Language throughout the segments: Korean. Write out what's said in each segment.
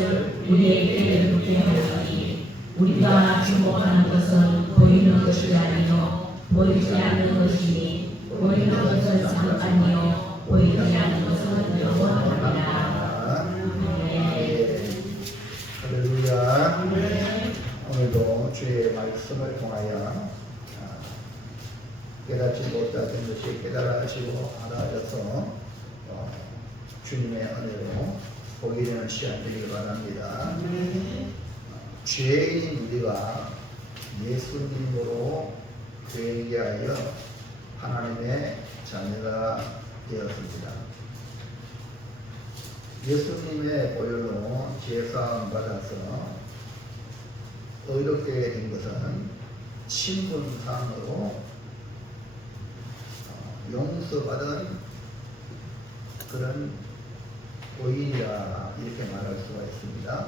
것을 우리에게 듣게 하였으니 우리가 주목하는 것은 보이는 것이 아니요 보이지 않는 것이니 보이는 것은 잠깐이요 보이지 않는 것은 영원하리라. 할렐루야. 오늘도 주의 말씀을 통하여 깨닫지 못하던 것이 깨달아지고 알아져서 주님의 은혜로 보게 되는 시간 되기를 바랍니다. 죄인 우리가 예수님으로 회개하여 하나님의 자녀가 되었습니다. 예수님의 보혈로 제사함 받아서 의롭게 된 것은 신분상으로 용서받은 그런 의인이라 이렇게 말할 수가 있습니다.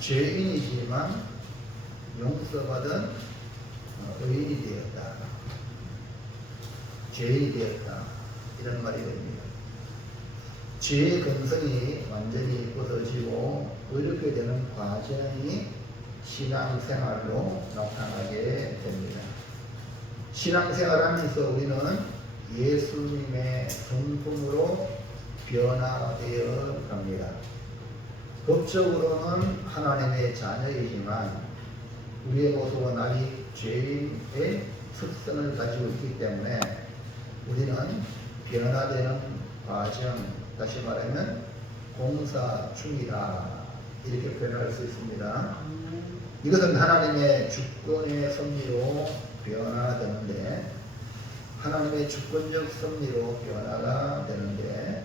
죄인이지만 용서받은 의인이 되었다. 죄인이 되었다. 이런 말이 됩니다. 죄의 근성이 완전히 벗어지고 의롭게 되는 과정이 신앙생활로 나타나게 됩니다. 신앙생활하면서 우리는 예수님의 성품으로 변화되어 갑니다. 법적으로는 하나님의 자녀이지만 우리의 모습은 아직 죄인의 특성을 가지고 있기 때문에 우리는 변화되는 과정, 다시 말하면 공사 중이다 이렇게 표현할 수 있습니다. 이것은 하나님의 주권의 섭리로 변화되는데 하나님의 주권적 섭리로 변화가 되는데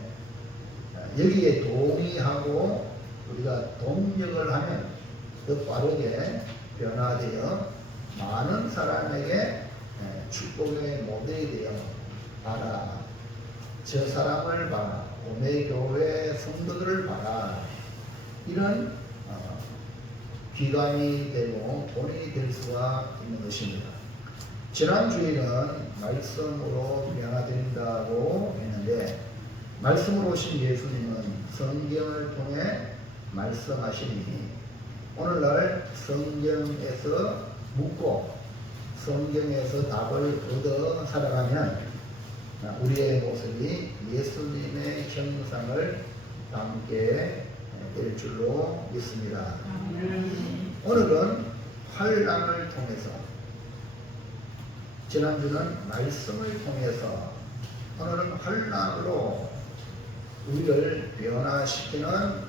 여기에 동의하고 우리가 동력을 하면 더 빠르게 변화되어 많은 사람에게 축복의 모델이 되어 봐라. 저 사람을 봐라. 오매교회 성도들을 봐라. 이런 귀감이 되고 본인이 될 수가 있는 것입니다. 지난주에는 말씀으로 변화된다고 했는데 말씀으로 오신 예수님은 성경을 통해 말씀하시니 오늘날 성경에서 묻고 성경에서 답을 얻어 살아가면 우리의 모습이 예수님의 형상을 담게 될 줄로 믿습니다. 오늘은 환난을 통해서, 지난주는 말씀을 통해서, 오늘은 환난으로 우리를 변화시키는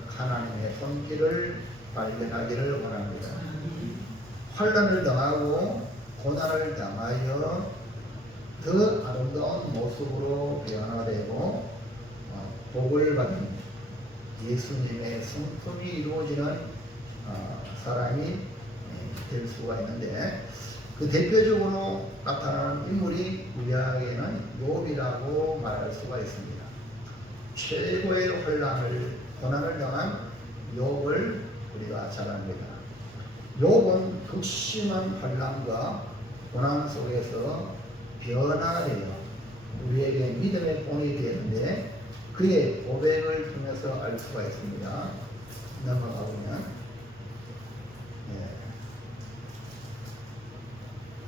하나님의 손길을 발견하기를 원합니다. 환난을 당하고 고난을 당하여 더 아름다운 모습으로 변화되고 복을 받는 예수님의 성품이 이루어지는 사람이 될 수가 있는데 그 대표적으로 나타나는 인물이 구약에는 욥이라고 말할 수가 있습니다. 최고의 환난을 고난을 당한 욥을 우리가 잘 압니다. 욥은 극심한 환난과 고난 속에서 변화되어 우리에게 믿음의 본이 되는데 그의 고백을 통해서 알 수가 있습니다. 넘어가 보면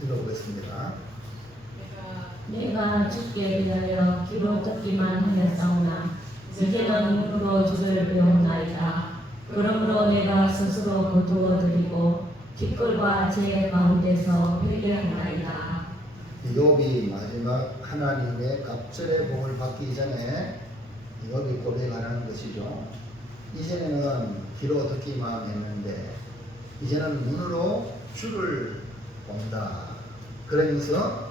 읽어보겠습니다. 내가 주께 기다려 귀로 듣기만 하였사오나 이제는 눈으로 주를 배웠나이다. 그러므로 내가 스스로 거두어드리고 뒷골과 제 가운데서 회개하나이다. 욥이 마지막 하나님의 갑절의 복을 받기 전에 욥이 고백하는 것이죠. 이전에는 귀로 듣기만 했는데 이제는 눈으로 주를 본다. 그러면서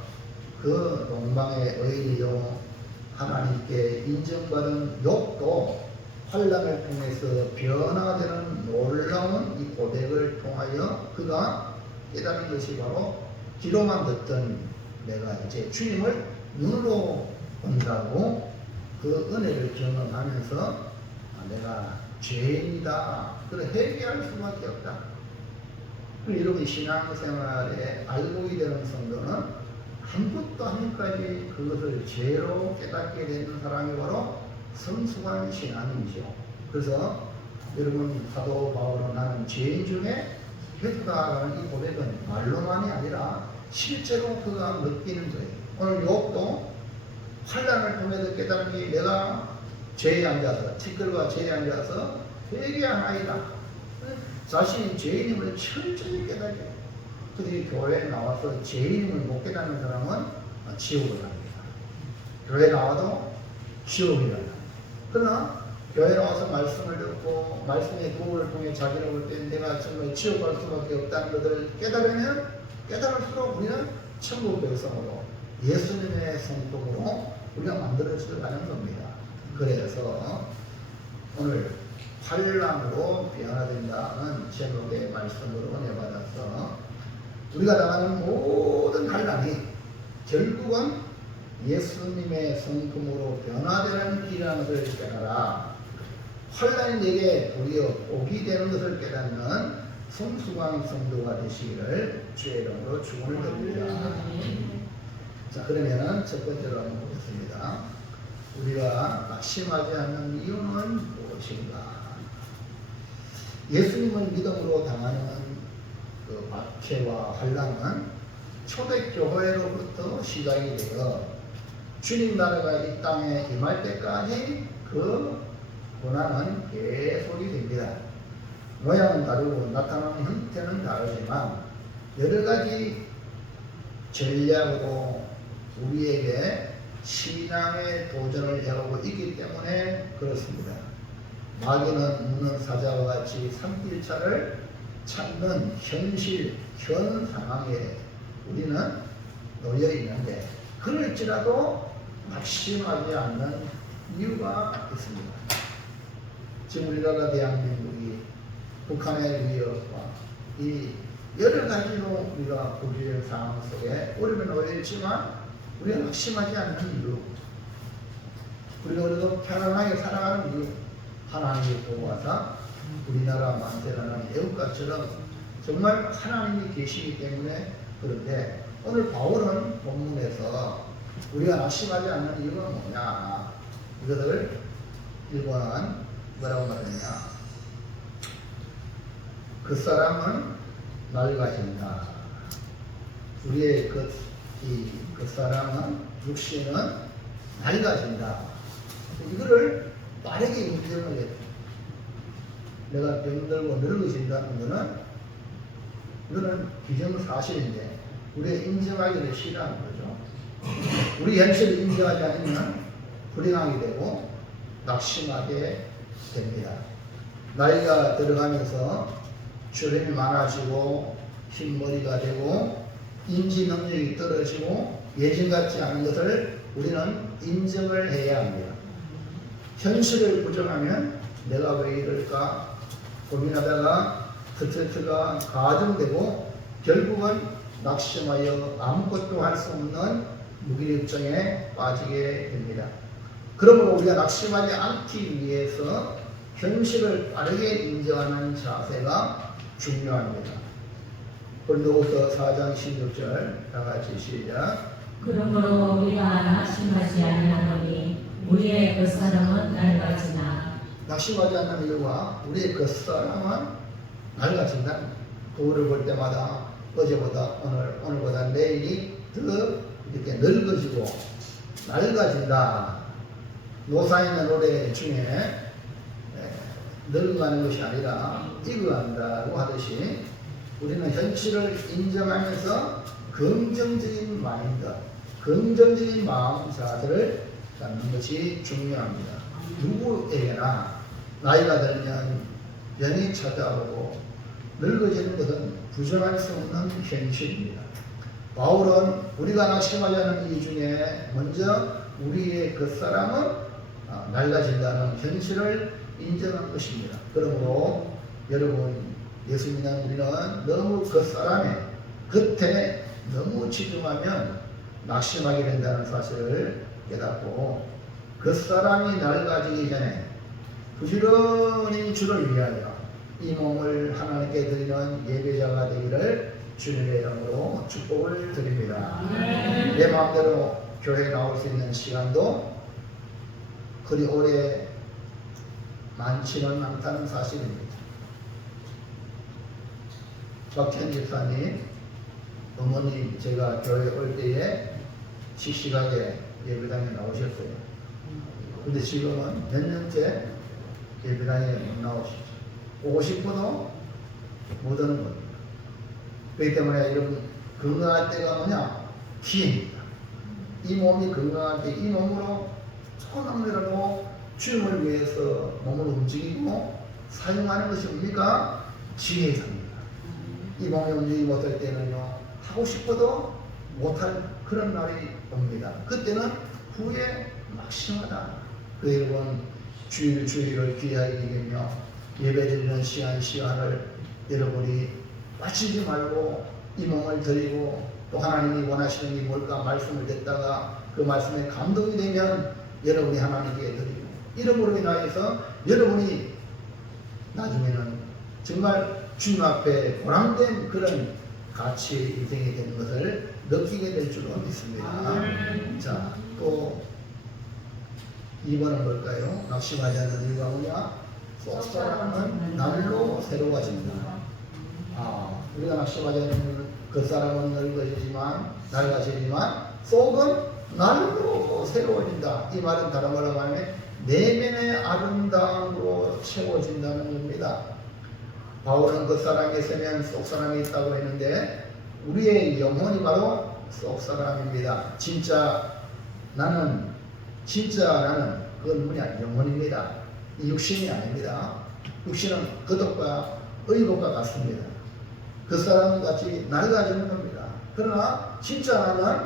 그 동방의 의리요 하나님께 인정받은 욥도 환난을 통해서 변화되는 놀라운 이 고백을 통하여 그가 깨달은 것이 바로 귀로만 듣던 내가 이제 주님을 눈으로 본다고 그 은혜를 경험하면서 내가 죄인이다. 그래 회개할 수밖에 없다. 여러분 신앙생활에 알고 되는 성도는 한부터 한까지 그것을 죄로 깨닫게 되는 사람이 바로 성숙한 신앙이죠. 그래서 여러분 사도 바울은 나는 죄인 중에 회개하라는 이 고백은 말로만이 아니라 실제로 그가 느끼는 거예요. 오늘 욥도 환난을 통해서 깨달음이 내가 죄에 앉아서 티끌과 죄에 앉아서 회개하나이다. 자신이 죄인임을 철저히 깨달아요. 그들이 교회에 나와서 죄인임을 못 깨닫는 사람은 지옥을 갑니다. 교회에 나와도 지옥이라는. 그러나 교회에 나와서 말씀을 듣고 말씀의 도움을 통해 자기를 볼 때 내가 정말 지옥 갈 수밖에 없다는 것을 깨달으면 깨달을수록 우리는 천국 백성으로 예수님의 성품으로 우리가 만들어져 가는 겁니다. 그래서 오늘 환난으로 변화된다는 제목의 말씀으로 내받아서 우리가 당하는 모든 환난이 결국은 예수님의 성품으로 변화되는 길이라는 것을 깨달아 환난이 내게 도리어 복이 되는 것을 깨닫는 성수강 성도가 되시기를 주의 이름으로 축원을 드립니다. 자, 그러면 첫 번째로 한번 보겠습니다. 우리가 낙심하지 않는 이유는 무엇인가? 예수님을 믿음으로 당하는 그 박해와 환난은 초대교회로부터 시작이 되어 주님 나라가 이 땅에 임할 때까지 그 고난은 계속이 됩니다. 모양은 다르고 나타나는 형태는 다르지만 여러 가지 전략으로 우리에게 신앙의 도전을 해오고 있기 때문에 그렇습니다. 마귀는 묻는 사자와 같이 산길차를 찾는 현실, 현 상황에 우리는 놓여 있는데 그럴지라도 낙심하지 않는 이유가 있습니다. 지금 우리나라 대한민국이 북한의 위협과 이 여러 가지로 우리가 고리의 상황 속에 어려움에 놓여 있지만 우리가 낙심하지 않는 이유, 우리가 그래도 편안하게 살아가는 이유, 하나님이 보호하사 우리나라 만세라는 애국가처럼 정말 하나님이 계시기 때문에 그런데 오늘 바울은 본문에서 우리가 낙심하지 않는 이유가 뭐냐 이것을 1번은 뭐라고 말하느냐 그 사람은 낡아진다. 우리의 그 사람은 육신은 낡아진다. 이거를 빠르게 인정을 해요. 내가 병들고 늙어진다는 것은 이거는 기정사실인데 우리가 인정하기를 싫어하는 거죠. 우리 현실을 인정하지 않으면 불행하게 되고 낙심하게 됩니다. 나이가 들어가면서 주름이 많아지고 흰머리가 되고 인지 능력이 떨어지고 예전 같지 않은 것을 우리는 인정을 해야 합니다. 현실을 부정하면 내가 왜 이럴까 고민하다가 스트레스가 가중되고 결국은 낙심하여 아무것도 할 수 없는 무기력증에 빠지게 됩니다. 그러므로 우리가 낙심하지 않기 위해서 현실을 빠르게 인정하는 자세가 중요합니다. 고린도후서 4장 16절 다 같이 시작. 그러므로 우리가 낙심하지 아니하노니 우리의 그 사람은 낡아지나. 낙심하지 않는 이유가 우리의 그 사람은 낡아진다. 거울을 볼 때마다 어제보다 오늘보다 내일이 더 이렇게 늙어지고 낡아진다. 노사인의 노래 중에 늙어가는 것이 아니라 익어간다고 하듯이 우리는 현실을 인정하면서 긍정적인 마인드, 긍정적인 마음 자세를 갖는 것이 중요합니다. 누구에게나 나이가 들면 병이 찾아오고 늙어지는 것은 부정할 수 없는 현실입니다. 바울은 우리가 낙심하지 않는 이유 중에 먼저 우리의 그 사람은 낡아진다는 현실을 인정한 것입니다. 그러므로 여러분 예수 믿는 우리는 너무 그 사람의 겉에 너무 집중하면 낙심하게 된다는 사실을 깨닫고 그 사람이 낡아지기 전에 부지런히 주를 위하여 이 몸을 하나님께 드리는 예배자가 되기를 주님의 이름으로 축복을 드립니다. 내 마음대로 교회에 나올 수 있는 시간도 그리 오래 많지는 않다는 사실입니다. 박찬 집사님, 어머니 제가 교회 올 때에 씩씩하게 예배당에 나오셨어요. 근데 지금은 몇 년째 예배당에 못 나오시죠. 오고 싶어도 못 오는 겁니다. 그렇기 때문에 여러분, 건강할 때가 뭐냐? 기회입니다. 이 몸이 건강할 때 이 몸으로 조금이라도 주님을 위해서 몸을 움직이고 사용하는 것이 뭡니까? 지혜입니다. 이 몸이 움직이지 못할 때는요, 하고 싶어도 못할 그런 날이 옵니다. 그때는 후회 막심하다. 그 여러분, 주일을 귀하게 여기며 예배드리는 시간을 여러분이 빠지지 말고 이 몸을 드리고, 또 하나님이 원하시는 게 뭘까 말씀을 듣다가 그 말씀에 감동이 되면 여러분이 하나님께 드리고, 이름으로 인하여서 여러분이 나중에는 정말 주님 앞에 보람된 그런 가치의 인생이 되는 것을 느끼게 될 줄로 믿습니다. 자, 또 2번은 뭘까요? 낙심하지 않는 이유가 뭐냐? 쏙사람은 날로 새로워진다. 우리가 낙심하지 않는 그 사람은 낡아지지만 속은 날로 새로워진다. 이 말은 다른 말로 말하면 내면의 아름다움으로 채워진다는 겁니다. 바울은 겉사람에 있으면 속사람이 있다고 했는데 우리의 영혼이 바로 속사람입니다. 진짜 나는 그건 뭐냐? 영혼입니다. 이 육신이 아닙니다. 육신은 겉옷과 의복과 같습니다. 그 사람 같이 낡아지는 겁니다. 그러나 진짜 나는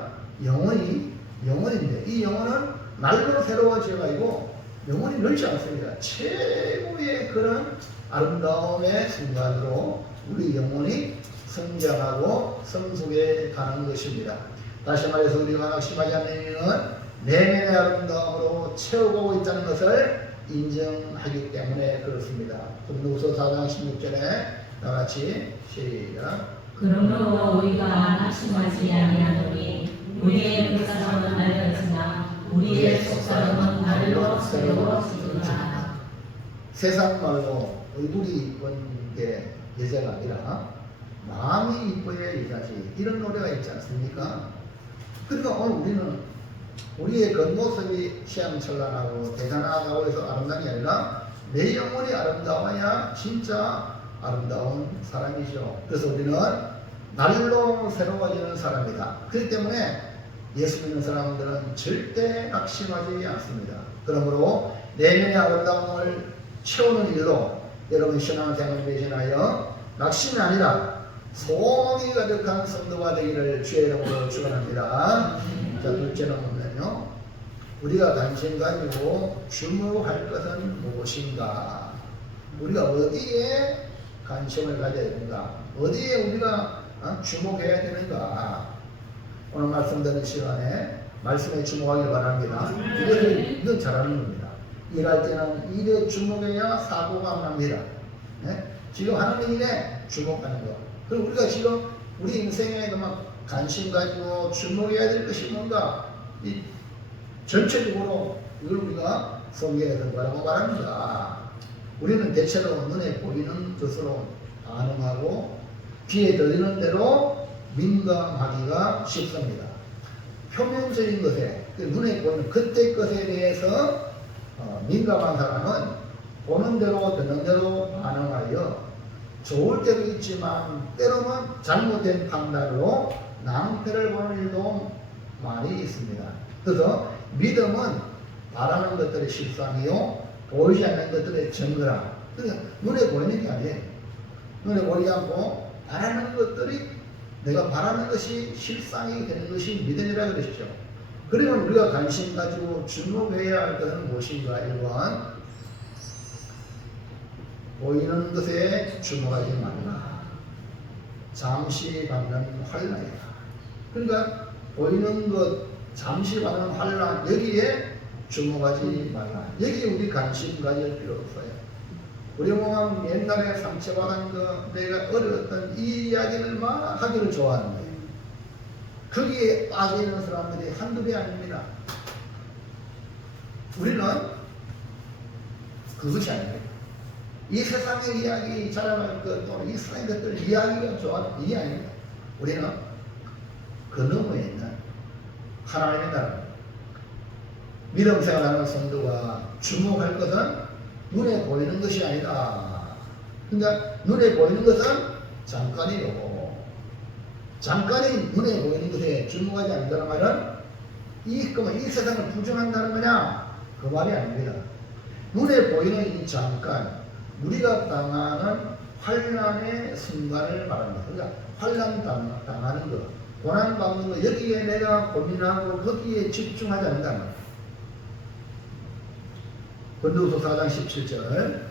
영혼인데 이 영혼은 날로 새로워져가지고 영혼이 늙지 않습니다. 최고의 그런 아름다움의 순간으로 우리 영혼이 성장하고 성숙해 가는 것입니다. 다시 말해서 우리가 낙심하지 않는 이유는 내면의 아름다움으로 채워가고 있다는 것을 인정하기 때문에 그렇습니다. 고린도후서 4장 16절에 다같이 시작. 그러므로 우리가 낙심하지 아니하노니 우리의 겉사람은 낡아지나 우리의 속사람은 날로 새로워지리라. 세상 말로 얼굴이 이쁜 게 여자가 아니라 마음이 이뻐야 여자지, 이런 노래가 있지 않습니까? 그러니까 오늘 우리는 우리의 겉모습이 시향철란하고 대단하다고 해서 아름다운 게 아니라 내 영혼이 아름다워야 진짜 아름다운 사람이죠. 그래서 우리는 날로 새로워지는 사람이다. 그렇기 때문에 예수 믿는 사람들은 절대 낙심하지 않습니다. 그러므로 내면의 아름다움을 채우는 일로 여러분 신앙생활을 매진하여 낙심이 아니라 소망이 가득한 성도가 되기를 주의 이름으로 축원합니다. 자, 둘째는 뭐냐면요, 우리가 관심 가지고 주목할 것은 무엇인가? 우리가 어디에 관심을 가져야 되는가? 어디에 우리가 주목해야 되는가? 오늘 말씀드린 시간에 말씀에 주목하길 바랍니다. 이건 잘하는 겁니다. 일할 때는 일에 주목해야 사고가 안 납니다. 네? 지금 하나님 일에 주목하는 거. 그리고 우리가 지금 우리 인생에 관심 가지고 주목해야 될 것이 뭔가, 이 전체적으로 이걸 우리가 성경에서 뭐라고 말합니다. 우리는 대체로 눈에 보이는 것으로 반응하고 귀에 들리는 대로 민감하기가 쉽습니다. 표면적인 것에, 눈에 보이는 겉의 것에 대해서 민감한 사람은 보는 대로 듣는 대로 반응하여 좋을 때도 있지만 때로는 잘못된 판단으로 낭패를 보는 일도 많이 있습니다. 그래서 믿음은 바라는 것들의 실상이요 보이지 않는 것들의 증거라. 그러니까 눈에 보이는 게 아니에요. 눈에 보이지 않고 바라는 것들이, 내가 바라는 것이 실상이 되는 것이 믿음이라 그러시죠. 그러면 우리가 관심 가지고 주목해야 할 것은 무엇인가? 1번, 보이는 것에 주목하지 말라. 잠시 받는 환난이다. 그러니까 보이는 것, 잠시 받는 환난, 여기에 주목하지 말라. 여기에 우리 관심 가질 필요 없어요. 우리 몸은 옛날에 상처받은 거, 내가 어려웠던 이 이야기를 막 하기를 좋아하는 거예요. 거기에 빠져있는 사람들이 한두 개 아닙니다. 우리는 그것이 아닙니다. 이 세상의 이야기, 자랑할 것 또는 이 세상의 것들 이야기가 좋아하는 일이 아닙니다. 우리는 그 너머에 있는 하나님의 나라, 믿음 생활하는 성도가 주목할 것은 눈에 보이는 것이 아니다. 그러니까 눈에 보이는 것은 잠깐이요. 잠깐이 눈에 보이는 것에 주목하지 않는다는 말은 이 세상을 부정한다는 거냐? 그 말이 아닙니다. 눈에 보이는 이 잠깐, 우리가 당하는 환난의 순간을 말합니다. 그러니까 환난 당하는 것, 고난 받는 것, 여기에 내가 고민하고 거기에 집중하지 않는다는 거예요. 고린도후서 4장 17절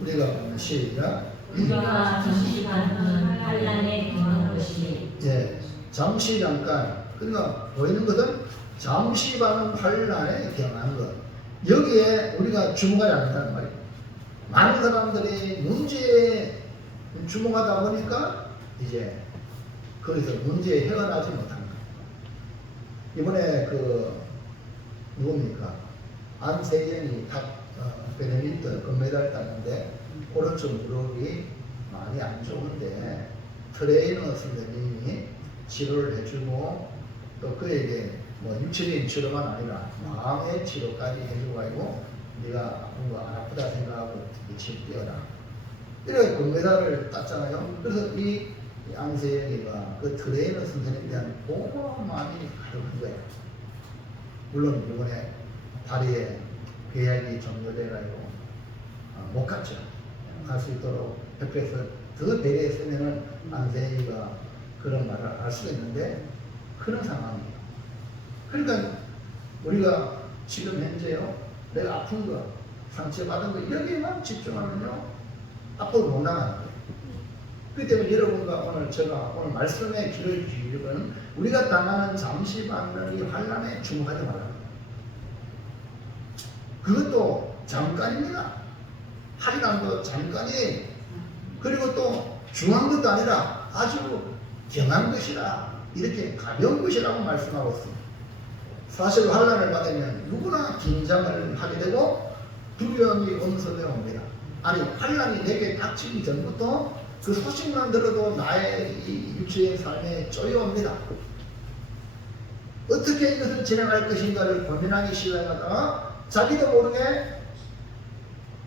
우리가 보면 시작. 우리가 잠시 받는 환난에 겪는 것이 예, 잠시 잠깐, 그러니까 보이는 것은 잠시 받는 환난에 경한 것, 여기에 우리가 주목하지 않는다는 말이에요. 많은 사람들이 문제에 주목하다 보니까 이제 거기서 문제에 헤어나지 못한 거예요. 이번에 누굽니까? 안세영이 배드민턴 금메달 땄는데 오른쪽 무릎이 많이 안 좋은데 트레이너 선생님이 치료를 해주고 또 그에게 뭐 육체적인 치료만 아니라 마음의 치료까지 해주고 네가 아픈 거 안 아프다 생각하고 미칠 뛰어라. 이렇게 금메달을 땄잖아요. 그래서 이 안세영이가 그 트레이너 선생님에 대한 고마움이 가득한 거예요. 물론 이번에 다리에 계약이 종료돼가지고 못 갔죠. 갈 수 있도록 협회에서 더 배려했으면은 안세희가 그런 말을 알 수도 있는데 그런 상황이에요. 그러니까 우리가 지금 현재요, 내가 아픈 거, 상처받은 거 여기에만 집중하면요 앞으로 못 나가는 거예요. 그렇기 때문에 여러분과 제가 오늘 말씀에 길을 주시려면 우리가 당하는 잠시 받는 이 환난에 주목하지 말아요. 그것도 잠깐입니다. 할인한도 잠깐이, 그리고 또 중한 것도 아니라 아주 경한 것이라, 이렇게 가벼운 것이라고 말씀하고 있습니다. 사실 환난을 받으면 누구나 긴장을 하게 되고 두려움이 엄습해 옵니다. 아니, 환난이 내게 닥치기 전부터 그 소식만 들어도 나의 이 육체의 삶에 쪼여옵니다. 어떻게 이것을 진행할 것인가를 고민하기 시작하다가 자기도 모르게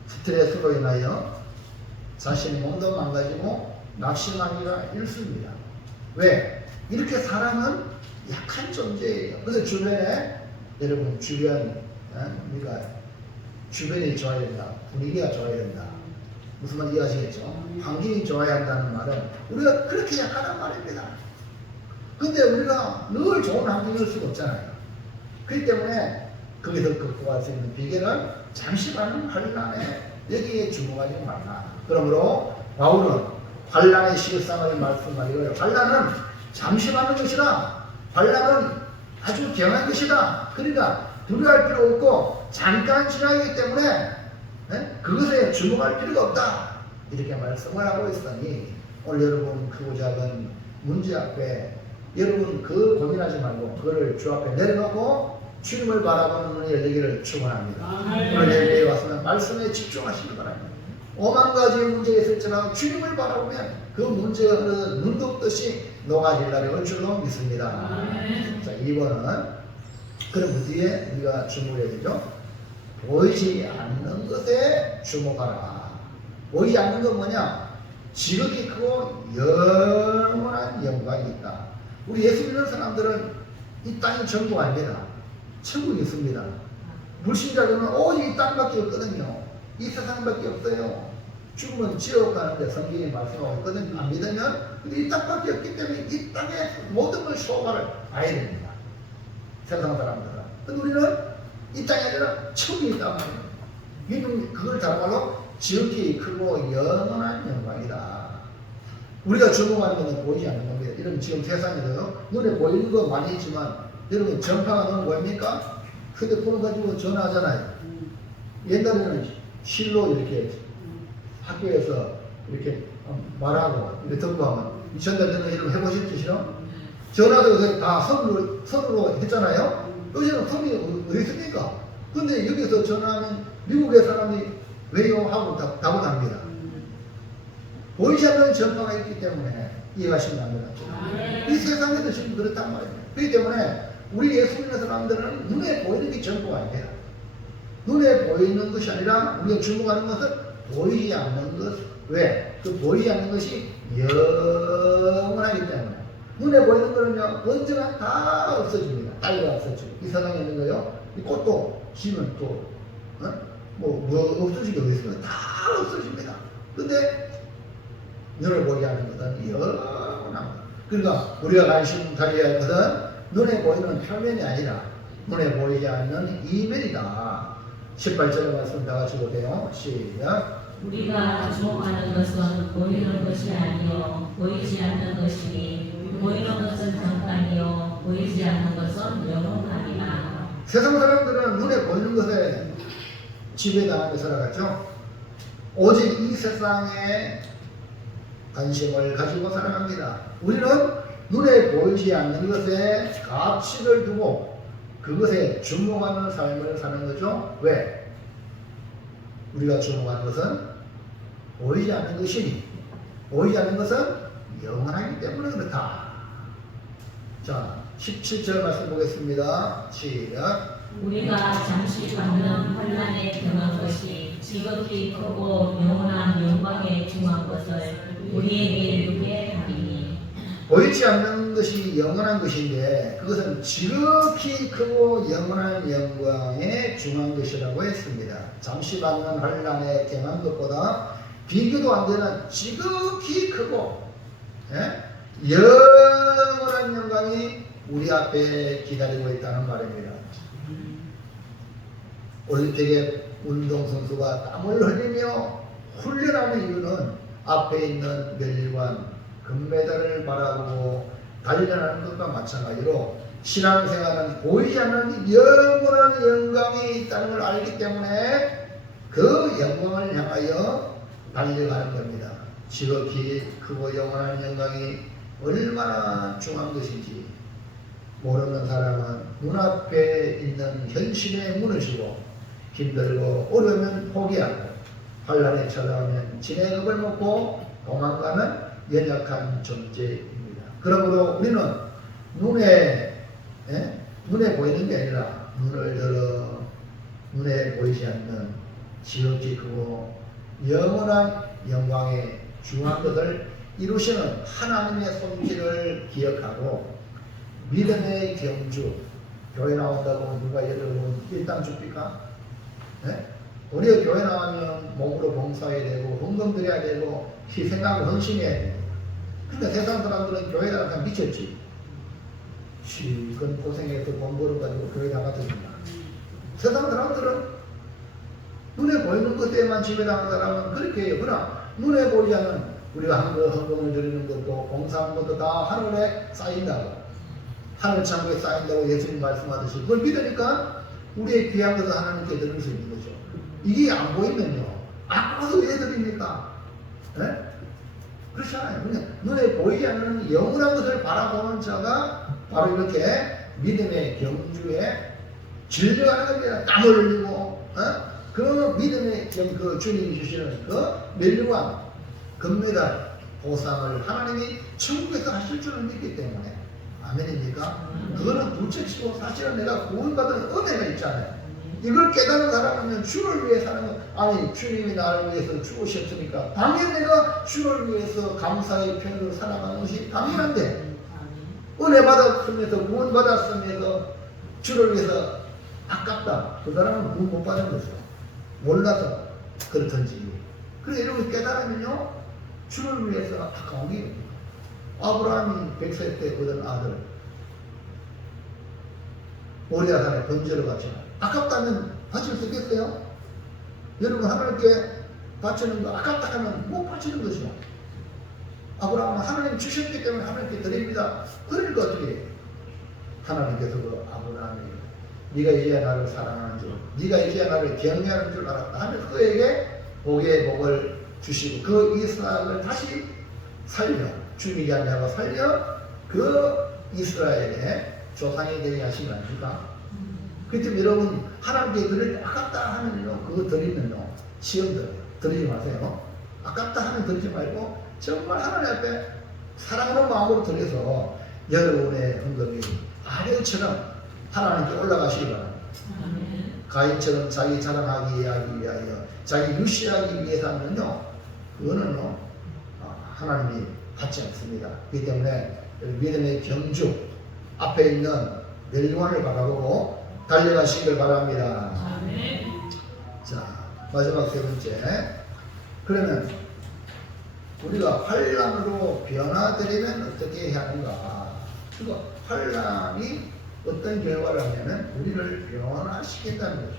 스트레스로 인하여 자신의 몸도 망가지고 낙심하기가 일쑤입니다. 왜? 이렇게 사람은 약한 존재예요. 그래서 주변에, 여러분 주변, 우리가 주변이 좋아야 된다, 분위기가 좋아야 된다, 무슨 말 이해하시겠죠? 환경이 좋아야 한다는 말은 우리가 그렇게 약하단 말입니다. 근데 우리가 늘 좋은 환경일 수가 없잖아요. 그렇기 때문에 거기서 극복할 수 있는 비결은 잠시 받는 환난에 여기에 주목하지 말라. 그러므로 바울은 환난의 실상을 말씀하기를, 환난은 잠시 받는 것이다, 환난은 아주 경한 것이다, 그러니까 두려워할 필요 없고 잠깐 지나기 때문에 그것에 주목할 필요가 없다, 이렇게 말씀을 하고 있으니 오늘 여러분 크고 작은 문제 앞에 여러분 고민하지 말고 그거를 주 앞에 내려놓고 주님을 바라보는 눈이 열리기를 축원합니다. 오늘 예배에 왔으면 말씀에 집중하시기 바랍니다. 5만 가지의 문제가 있을지라도 주님을 바라보면 그 문제가 눈 덮듯이 녹아질 날이 올 줄로 믿습니다. 자, 2번은 그럼 뒤에 우리가 주목해야 되죠. 보이지 않는 것에 주목하라. 보이지 않는 건 뭐냐? 지극히 크고 영원한 영광이 있다. 우리 예수 믿는 사람들은 이 땅이 전부 아닙니다. 천국이 있습니다. 불신자들은 오직 이 땅밖에 없거든요. 이 세상밖에 없어요. 죽으면 지옥 가는데 성경이 말씀하고 있거든요. 안 믿으면 근데 이 땅밖에 없기 때문에 이 땅의 모든 걸 소망을 봐야 됩니다. 세상 사람들은. 근데 우리는 이 땅이 아니라 천국이 있단 말이에요. 그걸 다말로 지극히 크고 영원한 영광이다. 우리가 주목하는 것은 보이지 않는 겁니다. 이런 지금 세상에서 눈에 보이는 거 많이 있지만 여러분 전파가 너무 보입니까? 휴대폰을 가지고 전화하잖아요. 옛날에는 실로 이렇게 학교에서 이렇게 말하고 이렇게 듣고 하면 전달되는 일을 해보셨죠? 싫어? 전화도 다 선으로 했잖아요. 요새는 선이 어디 있습니까? 근데 여기서 전화하면 미국의 사람이 왜요? 하고 답을 합니다. 보이지 않는 전파가 있기 때문에 이해하시면 안 되겠죠. 이 세상에도 지금 그렇단 말이에요. 그렇기 때문에 우리 예수 믿는 사람들은 눈에 보이는 게 전부가 아닙니다. 눈에 보이는 것이 아니라 우리가 주목하는 것은 보이지 않는 것. 왜? 그 보이지 않는 것이 영원하기 때문에. 눈에 보이는 거는요, 언제나 다 없어집니다. 딸기가 없어지고. 이 세상에 있는 거요, 이 꽃도 지면 또, 뭐 없어지게 어디 있습니까? 다 없어집니다. 근데, 눈을 보이지 않는 것은 영원합니다. 그러니까, 우리가 관심 가져야 할 것은 눈에 보이는 표면이 아니라, 눈에 보이지 않는 이면이다. 18절의 말씀 다 같이 보세요. 시작. 우리가 주목하는 것은 보이는 것이 아니요 보이지 않는 것이니 보이는 것은 잠깐이요 보이지 않는 것은 영원하리라. 세상 사람들은 눈에 보이는 것에 지배당하며 살아갔죠. 오직 이 세상에 관심을 가지고 살아갑니다. 우리는 눈에 보이지 않는 것에 가치를 두고 그것에 주목하는 삶을 사는 거죠. 왜? 우리가 주목하는 것은 보이지 않는 것이니 보이지 않는 것은 영원하기 때문에 그렇다. 자, 17절 말씀 보겠습니다. 시작. 우리가 잠시 받는 환난에 경한 것이 지극히 크고 영원한 영광에 중한 것을 우리에게 이르게 하리니. 보이지 않는 것이 영원한 것인데 그것은 지극히 크고 영원한 영광에 중한 것이라고 했습니다. 잠시 받는 환난에 경한 것보다 비교도 안 되는 지극히 크고 영원한 영광이 우리 앞에 기다리고 있다는 말입니다. 올림픽의 운동선수가 땀을 흘리며 훈련하는 이유는 앞에 있는 멸관 금메달을 바라보고 단련하는 것과 마찬가지로 신앙생활은 보이지 않는 영원한 영광이 있다는 걸 알기 때문에 그 영광을 향하여 달려가는 겁니다. 지극히 크고 영원한 영광이 얼마나 중요한 것인지 모르는 사람은 눈앞에 있는 현실에 무너지고 힘들고 어려우면 포기하고 환란에 처하면 진액을 먹고 도망가는 연약한 존재입니다. 그러므로 우리는 눈에 보이는 게 아니라 눈을 들어 눈에 보이지 않는 지극히 크고 영원한 영광에 중요한 것을 이루시는 하나님의 손길을 기억하고 믿음의 경주. 교회 나온다고 누가 여러분 일당 줍니까? 우리가 교회 나오면 몸으로 봉사해야 되고 헌금 드려야 되고 희생하고 헌신해야 되고. 근데 세상 사람들은 교회 나가면 미쳤지. 실컷 고생해서 돈 벌어가지고 교회 나가든가. 세상 사람들은 눈에 보이는 것에만 지배당하는 사람은 그렇게 해요. 그러나 눈에 보이지 않는 우리가 헌금을 드리는 것도 봉사하는 것도 다 하늘에 쌓인다고. 하늘 창고에 쌓인다고 예수님 말씀하듯이 그걸 믿으니까 우리의 귀한 것을 하나님께 드릴 수 있는 거죠. 이게 안 보이면요. 아까워서 왜 드립니까? 그렇지 않아요. 그냥 눈에 보이지 않는 영원한 것을 바라보는 자가 바로 이렇게 믿음의 경주에 질려가는 겁니다. 땀을 흘리고, 그 믿음의 그 주님이 주시는 그 멸류관, 금메달, 보상을 하나님이 천국에서 하실 줄을 믿기 때문에. 아멘입니까? 그거는 둘째치고 사실은 내가 구원받은 은혜가 있잖아요. 이걸 깨닫는 사람은 주를 위해 사는 거, 아니 주님이 나를 위해서 죽으셨으니까 당연히 내가 주를 위해서 감사의 편으로 살아가는 것이 당연한데 은혜 받았으면서 구원 받았으면서 주를 위해서 아깝다. 그 사람은 구원 못 받은 거죠. 몰라서 그렇든지. 그래서 이런 걸 깨달으면요 주를 위해서 아까운 게 아브라함이 100세 때 얻은 아들 모리아산에 번제를 바치나 아깝다면 바칠 수 있겠어요? 여러분 하나님께 바치는 거 아깝다 하면 못 바치는 거죠. 아브라함은 하나님 주셨기 때문에 하나님께 드립니다. 그러니까 어떻게 해요? 하나님께서 그 아브라함이 네가 이제야 나를 사랑하는 줄, 네가 이제야 나를 경외하는 줄 알았다 하면 그에게 복의 복을 주시고 그 이스라엘을 다시 살려 주님이 아니라 살려 그 이스라엘의 조상이 되게 하신 거 아닙니까? 그때 여러분 하나님께 드릴 때 아깝다 하면요 그거 드리면요 시험 들이지 마세요. 아깝다 하면 들이지 말고 정말 하나님 앞에 사랑하는 마음으로 들여서 여러분의 헌금이 아벨처럼 하나님께 올라가시기 바랍니다. 아멘. 가인처럼 자기 자랑하기 위하여 자기 유시하기 위해서는요, 그거는 하나님이 받지 않습니다. 그렇기 때문에 믿음의 경주 앞에 있는 멸류관을 바라보고 달려가시길 바랍니다. 아멘. 자, 마지막 세 번째. 그러면 우리가 환란으로 변화되려면 어떻게 해야 하는가? 그거 환란이 어떤 결과를 하냐면 우리를 변화시킨다는 거죠.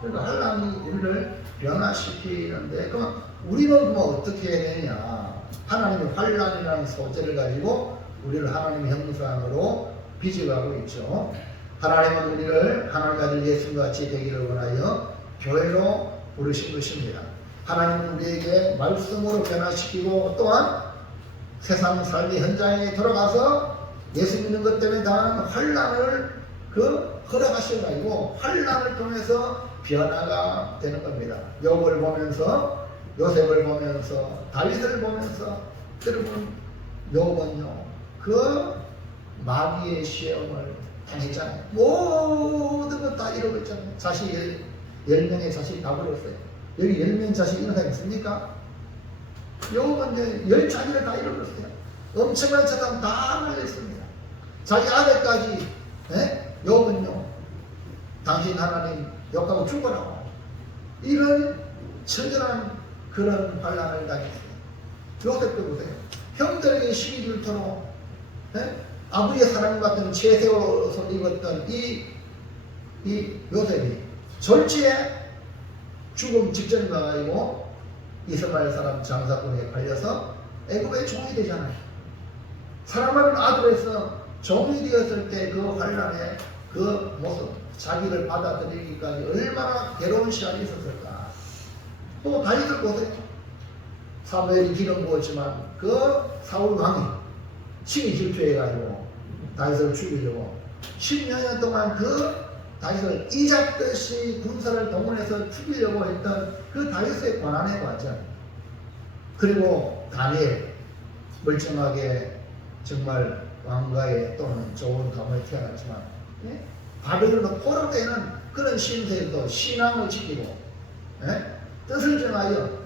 그러니까 환란이 우리를 변화시키는데, 그럼 우리는 뭐 어떻게 해야 되느냐? 하나님의 환란이라는 소재를 가지고 우리를 하나님의 형상으로 빚어가고 있죠. 하나님은 우리를 하나님 아들 예수같이 되기를 원하여 교회로 부르신 것입니다. 하나님은 우리에게 말씀으로 변화시키고 또한 세상 삶의 현장에 돌아가서 예수 믿는 것 때문에 당하는 환란을 허락하셔가지고 환란을 통해서 변화가 되는 겁니다. 욥을 보면서, 요셉을 보면서, 다윗을 보면서, 여러분 욥은요 그 마귀의 시험을 당했잖아요. 모든 것 다 잃어버렸잖아요. 자식 10명의 자식 다 버렸어요. 여기 10명 자식 이런 사람 있습니까? 욥은 이제 10자기를 다 잃어버렸어요. 엄청난 재산 다 날렸습니다. 자기 아내까지. 욥은요 당신 하나님 욕하고 죽어라고 이런 처절한 그런 환란을 당했어요. 요셉도 보세요. 형들에게 시기 줄토록 아버지의 사랑 같은 채세옷을 입었던 이 요셉이 졸지에 죽음 직전에 가가지고 이스마엘 사람 장사꾼에 팔려서 애굽의 종이 되잖아요. 사랑하는 아들에서 종이 되었을 때 그 환란의 그 모습, 자기를 받아들이기까지 얼마나 괴로운 시간이 있었을까. 또 다윗을 보세요. 사무엘이 기름 부었지만 그 사울 왕이 신이 질투해가지고 다윗을 죽이려고 10년 동안 그 다윗을 이잡듯이 군사를 동원해서 죽이려고 했던 그 다윗의 고난의 과정. 그리고 다니엘 멀쩡하게 정말 왕가에 또는 좋은 가문에 태어났지만 바벨론의 포로되는 그런 신세에도 신앙을 지키고 뜻을 정하여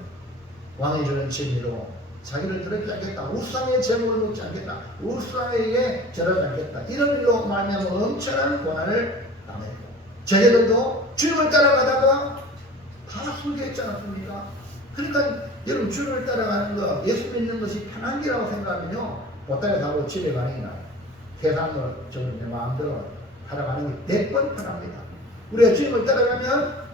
왕이 주는 진리로 자기를 드럽지 않겠다. 우상의 제목을 묻지 않겠다. 우상에게 절하지 않겠다. 이런 일로 말하면 엄청난 고난을 당했고, 제자들도 주님을 따라가다가 다 순교했지 않습니까? 그러니까 여러분 주님을 따라가는 거, 예수 믿는 것이 편한 길이라고 생각하면요 보따리 타고 집에 가는 게 나아요. 세상을 저는 내 마음대로 살아가는 게 100번 편합니다. 우리가 주님을 따라가면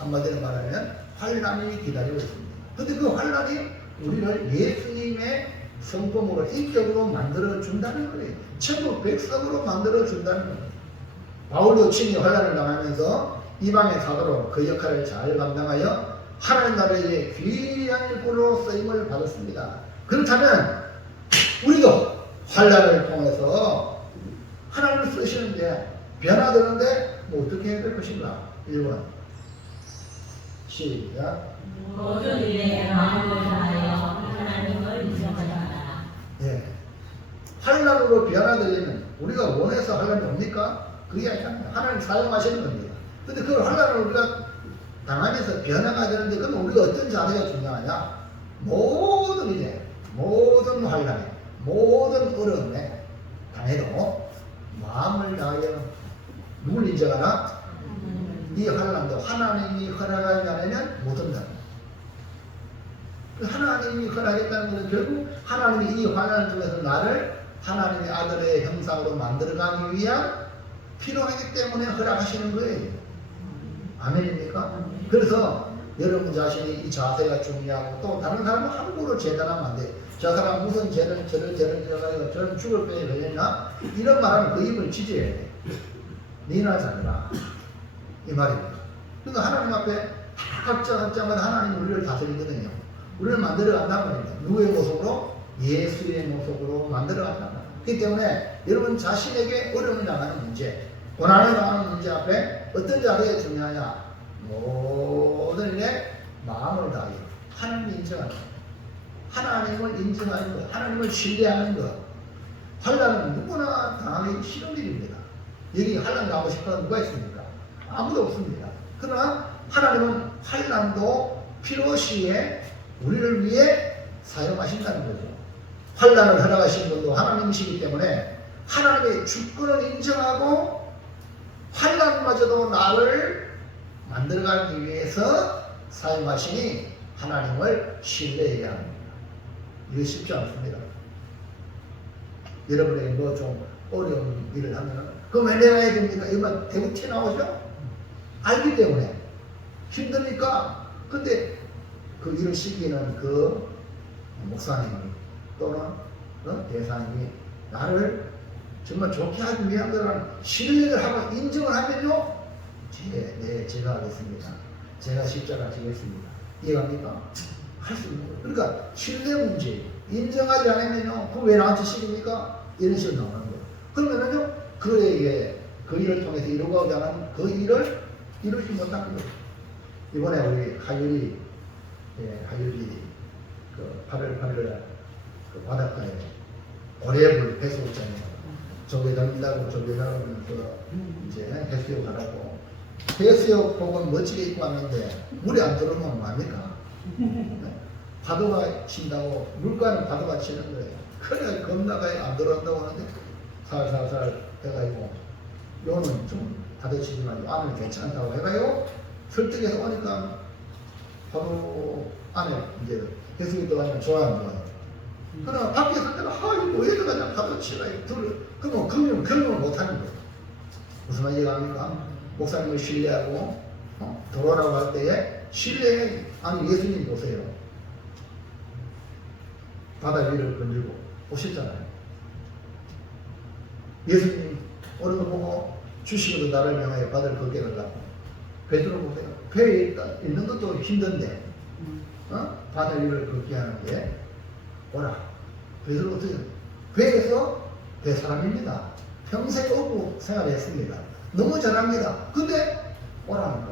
한마디로 말하면 환란이 기다리고 있습니다. 근데 그 환란이 우리를 예수님의 성품으로 인격으로 만들어 준다는 거예요. 천국 백성으로 만들어 준다는 거예요. 바울도 친히 환란을 당하면서 이방의 사도로 그 역할을 잘 감당하여 하나님 나라의 귀한 일꾼으로 쓰임을 받았습니다. 그렇다면 우리도 환란을 통해서 하나님을 쓰시는데 변화되는데 뭐 어떻게 해야 될 것인가? 1번 시작. 모든 일에 마음을 다하여 하나님을 의존하라. 환란으로 변화되려면 우리가 원해서 환란이 옵니까? 그게 아니잖아요. 하나님 사용하시는 겁니다. 근데 그 환란을 우리가 당하면서 변화가 되는데 그럼 우리가 어떤 자세가 중요하냐? 모든 환란에, 모든 어려움에 당해도 마음을 다하여 누굴 인정하나? 이 환란도 하나님이 허락하지 않으면 못 온다. 하나님이 허락했다는 것은 결국 하나님이 이 환란 중에서 나를 하나님의 아들의 형상으로 만들어가기 위한 필요하기 때문에 허락하시는 거예요. 아멘입니까? 그래서 여러분 자신이 이 자세가 중요하고, 또 다른 사람은 함부로 재단하면 안 돼. 저 사람 무슨 죄를 지어가지고 저는 죽을 병에 걸렸나? 이런 말하면 그 입을 지져야 돼. 니나 잘라. 이 말입니다. 그러니까 하나님 앞에 각자마다 하나님 우리를 다스리거든요. 우리를 만들어 간다는 말입니다. 누구의 모습으로? 예수의 모습으로 만들어 간다는 말입니다. 그렇기 때문에 여러분 자신에게 어려움이 나가는 문제, 고난을 당하는 문제 앞에 어떤 자세가 중요하냐? 모든 일에 마음을 다하여 하나님을 인정하는 것, 하나님을 인정하는 것, 하나님을 신뢰하는 것. 환난은 누구나 당하기 싫은 일입니다. 여기 환난 당하고 싶어하는 누가 있습니까? 아무도 없습니다. 그러나 하나님은 환난도 필요시에 우리를 위해 사용하신다는 거죠. 환난을 허락하신 분도 하나님이시기 때문에 하나님의 주권을 인정하고 환난마저도 나를 만들어가기 위해서 사용하시니 하나님을 신뢰해야 합니다. 이거 쉽지 않습니다. 여러분에게 뭐 좀 어려운 일을 하면 그럼 왜 내가 해야 됩니까? 이만 대구 튀어나오죠? 알기 때문에 힘드니까. 근데 그 일을 시키는 그 목사님 또는 대상이 나를 정말 좋게 하기 위한 거라는 신뢰를 하고 인정을 하면요, 제가 하겠습니다. 제가 십자가 지겠습니다. 이해갑니까? 할 수 있는 거예요. 그러니까 신뢰 문제, 인정하지 않으면요, 그럼 왜 나한테 시킵니까? 이런 식으로 나오는 거예요. 그러면은요, 그에게 그 일을 통해서 이루고자 하는 그 일을 이루지 못하는 거예요. 이번에 우리 하율이 그 8월 8일 그 바닷가에 고래불 해수욕장에 저기 던진다고 저기 나가면서 이제 해수욕 하라고 해수욕복은 멋지게 입고 왔는데 물이 안 들어오면 뭐합니까? 파도가 친다고 물가는 파도가 치는 거예요. 그래 겁나가 안 들어온다고 하는데 살살살 해가지고 요는 좀 다대치지만 안은 괜찮다고 해가지고 설득해서 오니까 바로 안에 이제 해수욕 들어가면 좋아요, 안 좋아요? 그러나 밖에 설 때는 이거 왜 들어가냐 파도 치라 그러면 경험을 못하는 거예요. 무슨 말 이해갑니까? 목사님을 신뢰하고 돌아오라고 할 때에 신뢰 아니 예수님 보세요. 바다 위를 건들고 오셨잖아요. 예수님 오는 거 보고 주시고도 나를 명하여 바다를 걷게 하려고. 베드로 보세요. 배에 있는 것도 힘든데 바다 위를 걷게 하는데 오라. 베드로 어떻게 배에서 배 사람입니다. 평생 어부 생활했습니다. 너무 잘합니다. 근데 오라니까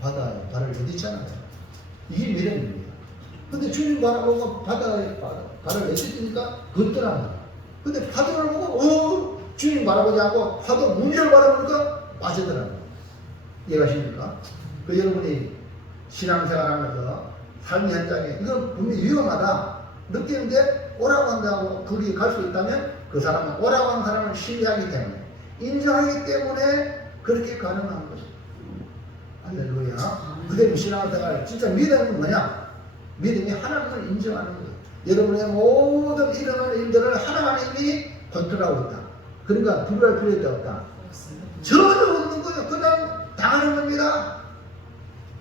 바다에 발을 걷있잖아요. 이게 미련입니다. 근데 주님 바라보고 바다에 발을 내딛으니까 걷더랍니다. 근데 파도를 보고 주님 바라보지 않고 파도 문제를 바라보니까 빠지더랍니다. 이해가십니까? 그 여러분이 신앙생활하면서 삶의 현장에 이건 분명히 위험하다 느끼는데 오라고 한다고 거기에 갈 수 있다면 그 사람은 오라고 하는 사람을 신뢰하기 때문에 인정하기 때문에 그렇게 가능한 거죠. 할렐루야. 그대로 신앙생활 진짜 믿음은 뭐냐? 믿음이 하나님을 인정하는 거예요. 여러분의 모든 일어나는 일들을 하나님이 컨트롤하고 있다. 그러니까 두려워할 필요가 없다. 전혀 없는 거예요. 그냥 당하는 겁니다.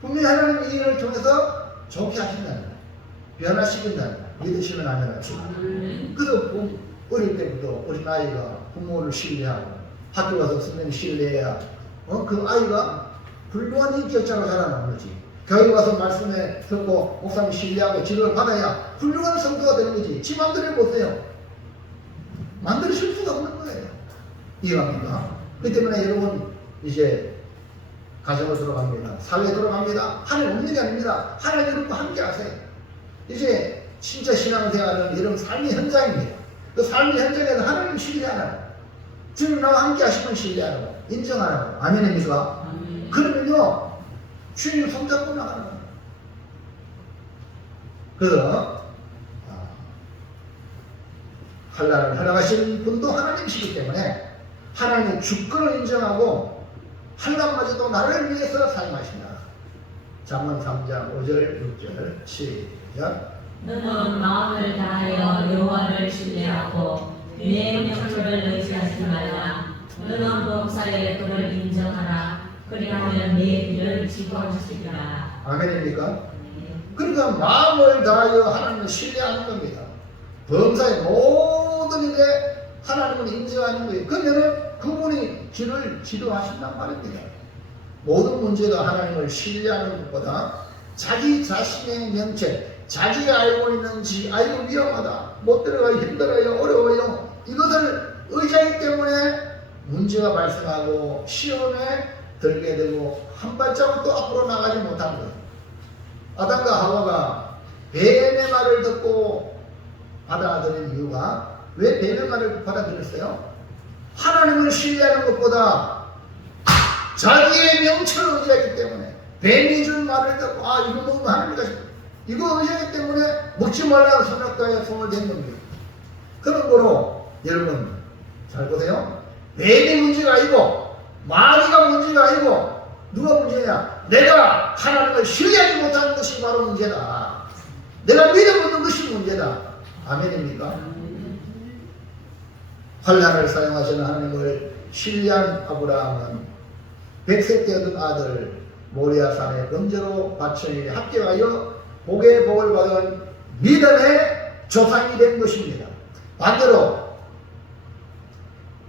분명히 하나님이 이 일을 통해서 좋게 하신다는 거예요. 변화시킨다는 거예요. 믿으시면 아멘하죠. 그래서 어릴 때부터 어린 아이가 부모를 신뢰하고 학교 가서 선생님 신뢰해야 그 아이가 훌륭한 인격자로 자라나는 거지. 교회 가서 말씀에 듣고 목사님 신뢰하고 지도를 받아야 훌륭한 성도가 되는 거지. 지 맘대로 해보세요. 만드실 수가 없는 거예요. 이해갑니까? 그 때문에 여러분 이제 가정으로 들어갑니다. 사회에 들어갑니다. 하나님 없는 게 아닙니다. 하나님 여러분과 함께 하세요. 이제 진짜 신앙생활은 여러분 삶의 현장입니다. 그 삶의 현장에서 하나님 신뢰하라고. 주님 나와 함께 하시면 신뢰하라고. 인정하라고. 아멘입니까? 그러면요 주님 손잡고 나가는 거예요. 그래서 환난을 허락하신 분도 하나님이시기 때문에 하나님의 주권을 인정하고 환난마저도 나를 위해서 사용하신다. 잠언 3장 5절 6절 시작. 너는 마음을 다하여 여호와를 신뢰하고 내 명철을 의지하지 말라. 너는 범사의 그를 인정하라. 그리하면 내 길을 지도하시리라. 아멘입니까? 그러니까 마음을 다하여 하나님을 신뢰하는 겁니다. 범사의 모든 일에 하나님을 인정하는 거예요. 그러면은 그분이 길을 지도하신단 말입니다. 모든 문제가 하나님을 신뢰하는 것보다 자기 자신의 명체, 자기가 알고 있는지 아이고 위험하다, 못 들어가기 힘들어요, 어려워요, 이것을 의지하기 때문에 문제가 발생하고 시험에 들게 되고 한 발자국도 앞으로 나가지 못한 거예요. 아담과 하와가 뱀의 말을 듣고 받아들인 이유가 왜 뱀의 말을 받아들였어요? 하나님을 신뢰하는 것보다 자기의 명철을 의지하기 때문에 뱀이 준 말을 듣고 이거 먹으면 하나님이다 이거 의지하기 때문에 먹지 말라는 선악과에 손을 댄 겁니다. 그런 거로 여러분 잘 보세요. 뱀이 문제가 아니고 마귀가 문제가 아니고 누가 문제냐? 내가 하나님을 신뢰하지 못하는 것이 바로 문제다. 내가 믿어보는 것이 문제다. 아멘입니까? 환난을 사용하시는 하나님을 신뢰한 아브라함은 100세 때 얻은 아들 모리아산의 번제로 바쳐 합격하여 복의 복을 받은 믿음의 조상이 된 것입니다. 반대로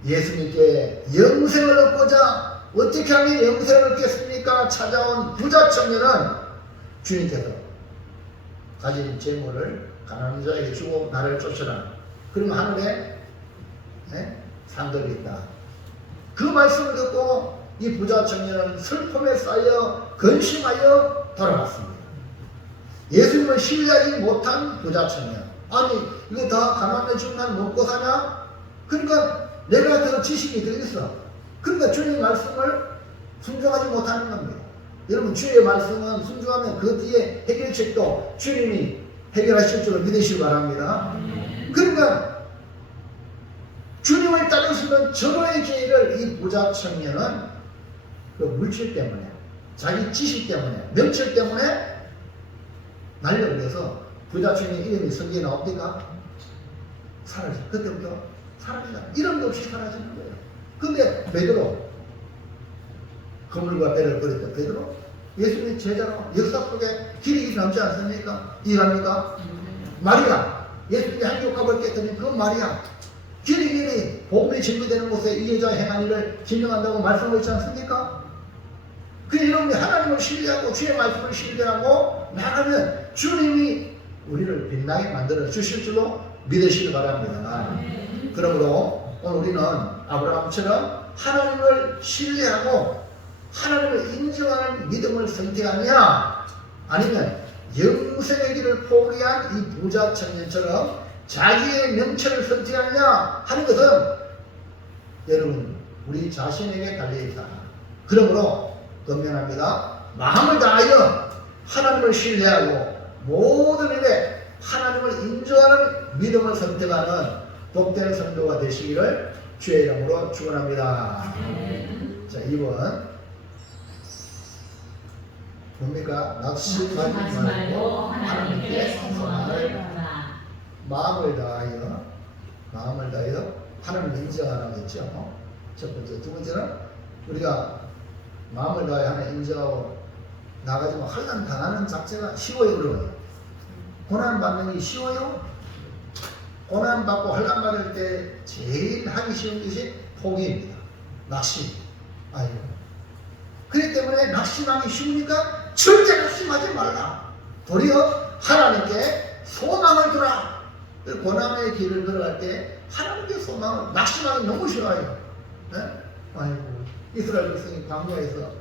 예수님께 영생을 얻고자 어떻게 하면 영생을 얻겠습니까? 찾아온 부자 청년은 주님께서 가진 재물을 가난한 자에게 주고 나를 쫓으라. 그러면 하늘에 상급이 있다. 그 말씀을 듣고 이 부자 청년은 슬픔에 쌓여 근심하여 돌아갔습니다. 예수님을 신뢰하지 못한 부자 청년. 아니 이거 다 가난해 죽으면 먹고 사냐? 그러니까 내가 더 지식이 더 있어. 그러니까 주님의 말씀을 순종하지 못하는 겁니다. 여러분 주의 말씀은 순종하면 그 뒤에 해결책도 주님이 해결하실 줄 믿으시기 바랍니다. 그러니까 주님을 따를 수 있는 절호의 기회를 이 부자 청년은 그 물질 때문에 자기 지식 때문에 명철 때문에 날려버려서 부자 청년 이름이 성경에 나옵니까? 사라져. 그때부터 사라지다. 이름도 없이 사라지는 거예요. 근데 베드로 그물과 배를 버렸던 베드로 예수님의 제자로 역사 속에 길이 남지 않습니까? 이해합니까? 마리아 예수님이 한국갑을 깨뜨린 그 마리아 길이 복음이 증거되는 곳에 이 여자 행한 일을 증명한다고 말씀하고 있지 않습니까? 그 이름이 하나님을 신뢰하고 주의 말씀을 신뢰하고 나가면 주님이 우리를 빛나게 만들어 주실 줄로 믿으시기 바랍니다. 그러므로 오늘 우리는 아브라함처럼 하나님을 신뢰하고 하나님을 인정하는 믿음을 선택하냐 아니면 영생의 길을 포기한 이 부자 청년처럼 자기의 명철을 선택하느냐 하는 것은 여러분 우리 자신에게 달려있다. 그러므로 권면합니다. 마음을 다하여 하나님을 신뢰하고 모든 일에 하나님을 인정하는 믿음을 선택하는 복된 성도가 되시기를 주의 이름으로 축원합니다. 자, 2번 뭡니까? 낙심하지 말고 하나님께 성공을 마음을 다하여 하나님을 인정하라고 했죠. 첫 번째. 두 번째는 우리가 마음을 다하여 하나님 인정하고 나가지만 환난 당하는 자체가 쉬워요? 그러면 고난받는 게 쉬워요? 고난받고 환난 받을 때 제일 하기 쉬운 것이 포기입니다. 낙심. 아이고. 그렇기 때문에 낙심하기 쉬우니까 절대 낙심하지 말라. 도리어 하나님께 소망을 두라. 고난의 길을 걸어갈 때 하나님께 소망을 낙심하기 너무 싫어요. 네? 아이고 이스라엘 백성이 광야에서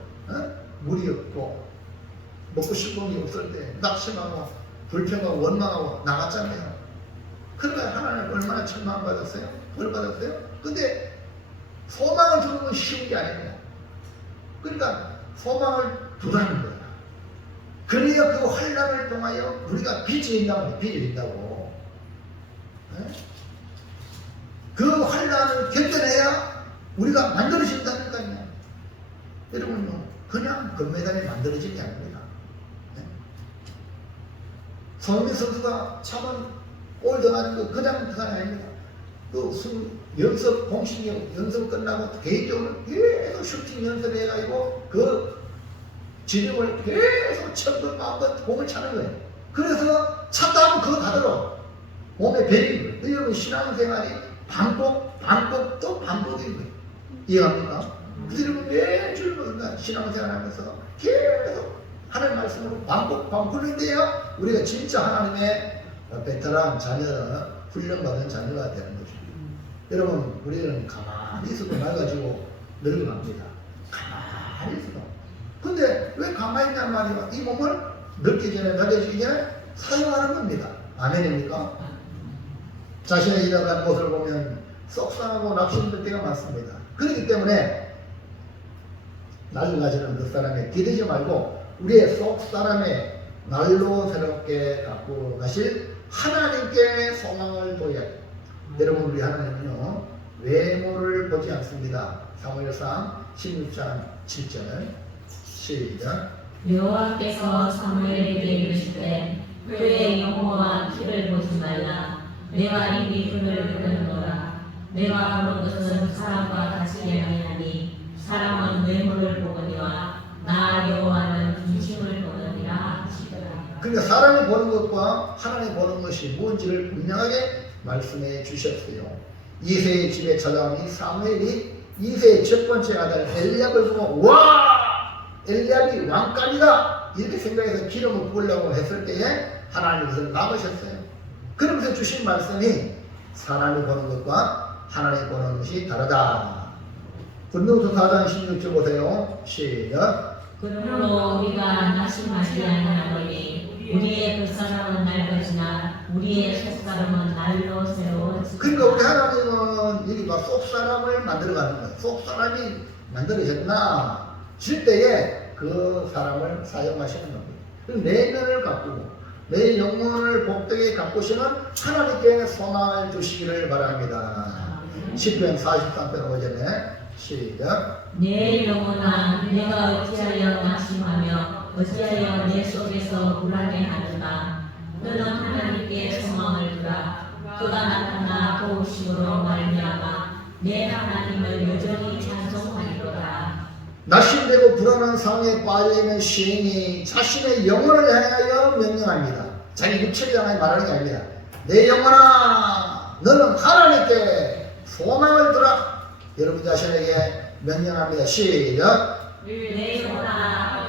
물이 없고 먹고 싶은 게 없을 때 낙심하고 불평하고 원망하고 나갔잖아요. 그러니까 하나님 얼마나 천망받았어요? 벌 받았어요? 근데 소망을 두는 건 쉬운 게 아니에요. 그러니까 소망을 두라는 거야. 그러니까 그 환난을 통하여 우리가 빚이 있다고 빚이 있다고. 네? 그 환난을 견뎌내야 우리가 만들어진다니까요. 여러분요 그냥 금메달이 만들어진 게 아닙니다. 네? 손흥민 선수가 참은 골 들어가는 거 그냥 들어가는 게 아닙니다. 그 연습 공식 연습 끝나고 개인적으로 계속 슈팅 연습해가지고 그 지름을 계속 천번 마음껏 공을 차는 거예요. 그래서 찼다 하면 그거 다 들어. 몸에 배린 거예요. 여러분 신앙생활이 반복 또 반복인 거예요. 이해합니까? 그래서 여러분 매주 신앙생활 하면서 계속 하나님 말씀으로 반복해야 우리가 진짜 하나님의 베테랑 자녀 훈련받은 자녀가 되는 거죠. 여러분 우리는 가만히 있어도 맑아지고 늙어갑니다. 가만히 아니죠. 근데 왜 가만히 있냔 말이야. 이 몸을 늦기 전에 늦어지기 전에 사용하는 겁니다. 아멘입니까? 자신의 잃어가는 모습을 보면 속상하고 낙심될 때가 많습니다. 그렇기 때문에 날로 가지는 그 사람에 기대지 말고 우리의 속 사람에 날로 새롭게 갖고 가실 하나님께 소망을 둬야 해요. 여러분, 우리 하나님은요 외모를 보지 않습니다. 사무엘상 16장 7절 시작. 여호와께서 사무엘에게 이르시되 그의 영모와 키를 보지 말라. 내가 이미 그를 보는노라. 내가 보는 것은 사람과 같이 아니하니 사람은 외모를 보거니와 나 여호와는 중심을 보느니라 하시더라. 그러니까 사람이 보는 것과 하나님이 보는 것이 뭔지를 분명하게 말씀해 주셨어요. 이새의 집에 찾아온 이 사무엘이 이새의 첫 번째 아들 엘리압을 보고 와! 엘리압이 왕감이다! 이렇게 생각해서 기름을 부으려고 했을 때에 하나님께서 막으셨어요. 그러면서 주신 말씀이 사람이 보는 것과 하나님이 보는 것이 다르다. 분노서 4장 16절 보세요. 시작. 그러므로 우리가 낙심하지 아니하노니 우리의 그 사람은 낡아지나 우리의 속사람은 날로 새로워지리라. 그러니까 우리 하나님은 여기 막 속사람을 만들어가는 거예요. 속사람이 만들어졌나 질 때에 그 사람을 사용하시는 겁니다. 내면을 가꾸고 내 영혼을 복되게 가꾸시는 하나님께 소망을 주시기를 바랍니다. 시편 43편 5절에 시작. 내 영혼아 내가 어찌하여 낙심하며 어찌하여 내 속에서 불안해하는가. 너는 하나님께 소망을 두라. 그가 나타나 도우심으로 말미암아 내 하나님을 여전히 찬송하리로다. 낙심되고 불안한 상황에 빠져있는 시인이 자신의 영혼을 향하여 명령합니다. 자기 육체를 향하여 말하는 게 아닙니다. 내 영혼아 너는 하나님께 소망을 두라. 여러분 자신에게 명령합니다. 시작. 내 영혼아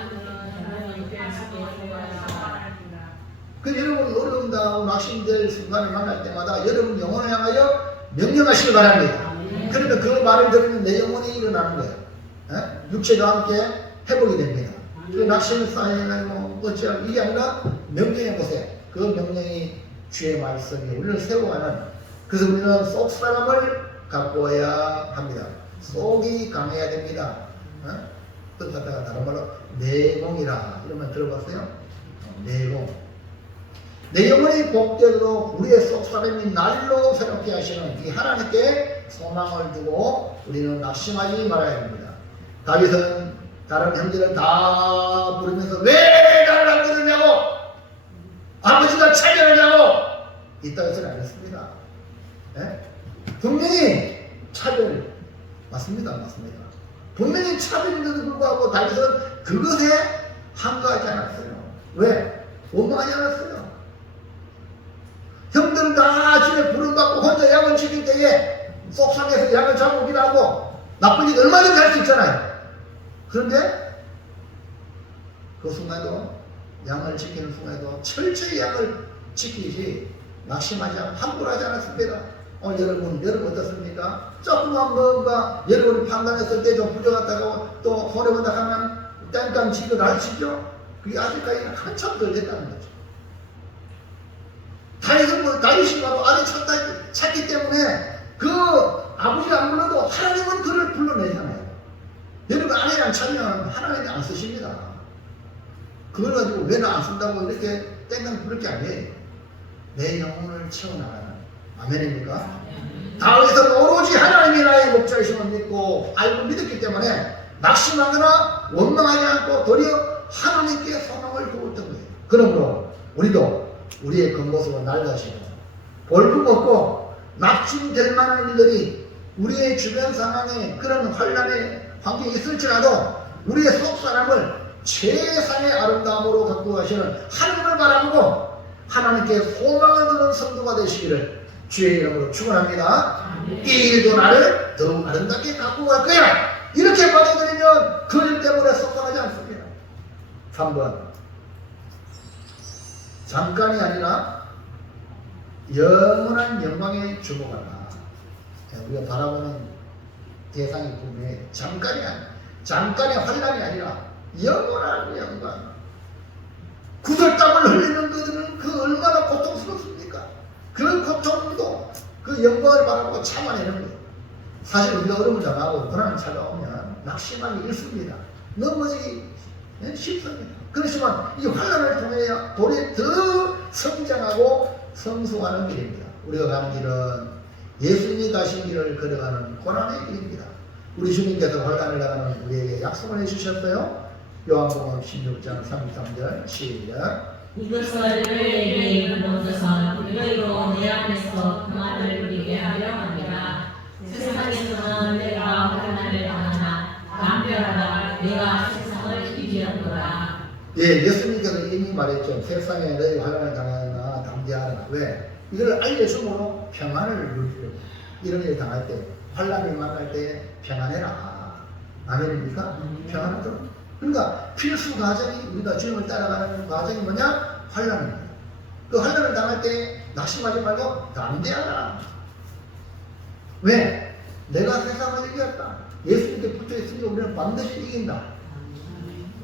그 여러분 어려움당하고 낙심될 순간을 만날 때마다 여러분 영혼을 향하여 명령하시기 바랍니다. 그러면 그 말을 들으면 내 영혼이 일어나는 거예요. 육체도 함께 회복이 됩니다. 그 낙심 쌓이면 뭐 어찌하면 이게 아니라 명령해 보세요. 그 명령이 주의 말씀이 우리를 세워가는. 그래서 우리는 속 사람을 가꿔야 합니다. 속이 강해야 됩니다. 또 갖다가 다른 말로 내공이라 이런 말 들어봤어요? 내공. 내 영혼이 복되도록 우리의 속 사람이 날로 새롭게 하시는 이 하나님께 소망을 두고 우리는 낙심하지 말아야 합니다. 다윗은 다른 형제를 다 부르면서 왜 나를 안 부르냐고, 아버지가 차별하냐고 이따 해서는 안 했습니다. 분명히 차별 맞습니다. 분명히 차별인데도 불구하고 다윗은 그것에 한가하지 않았어요. 왜? 원망하지 않았어요. 형들은 다 집에 부름받고 혼자 양을 지킬 때에 속상해서 양을 잡으기도 하고 나쁜 일 얼마든지 할 수 있잖아요. 그런데 그 순간에도 양을 지키는 순간에도 철저히 양을 지키지 낙심하지 않고 함부로 하지 않았습니다. 여러분 어떻습니까? 조금만 뭔가 여러분이 판단했을 때 좀 부족하다고 또 손해본다 하면 땡깡 지도 날치죠? 그게 아직까지 한참 덜 됐다는 거죠. 다윗이 바로 아들 찾기 때문에 그 아버지가 안 불러도 하나님은 그를 불러내잖아요. 여러분 아내랑 차면 하나님이 안 쓰십니다. 그걸 가지고 왜 나 안 쓴다고 이렇게 땡깡 부를 게 아니에요. 내 영혼을 채워나가는. 아멘입니까? 다윗은 오로지 하나님이 나의 목자이심을 믿고 알고 믿었기 때문에 낙심하거나 원망하지 않고 도리어 하나님께 소망을 두었던 거예요. 그러므로 우리도 우리의 겉모습은 낡아지고 볼품없고 낙심될 만한 일들이 우리의 주변 상황에 그런 환란의 환경이 있을지라도 우리의 속사람을 최상의 아름다움으로 갖고 가시는 하나님을 바라보고 하나님께 소망을 두는 성도가 되시기를 주의 이름으로 축원합니다. 이 일도 나를 더욱 아름답게 갖고 갈 거야. 이렇게 받아들이면 그 일 때문에 속상하지 않습니다. 3번 잠깐이 아니라 영원한 영광에 주목하라. 우리가 바라보는 대상이 분명히 잠깐이 아니라 잠깐의 환란이 아니라 영원한 영광. 구들땀을 흘리는 그들은 그 얼마나 고통스럽습니까? 그 고통도 그 영광을 바라보고 참아내는 거예요. 사실 우리가 어려움을 당하고 고난을 찾아오면 낙심하기 일쑤입니다. 넘어지기 쉽습니다. 그렇지만 이 환란을 통해 돌이 더 성장하고 성숙하는 길입니다. 우리가 가는 길은 예수님이 가신 길을 걸어가는 고난의 길입니다. 우리 주님께서 환란을 당하는 우리에게 약속을 해주셨어요. 요한복음 16장 33절 시작. 이것을 너희에게 이르는 것은 너희로 내 안에서 평안을 누리게 하려 함이라. 세상에서는 내가 환난을 당하나 담대하라. 내가 세상을 이기었노라. 예, 예수님께서 이미 말했죠. 세상에 너희 환난을 당하나 담대하라. 왜? 이걸 알려줌으로 평안을 누리려고. 이런 일을 당할 때, 환난을 만날 때 평안해라. 아멘입니까? 평안하도록. 그러니까 필수 과정이 우리가 주님을 따라가는 과정이 뭐냐? 환난입니다. 그 환난을 당할 때 낙심하지 말고 담대하라. 왜? 내가 세상을 이겼다. 예수님께 붙어있으니 우리는 반드시 이긴다.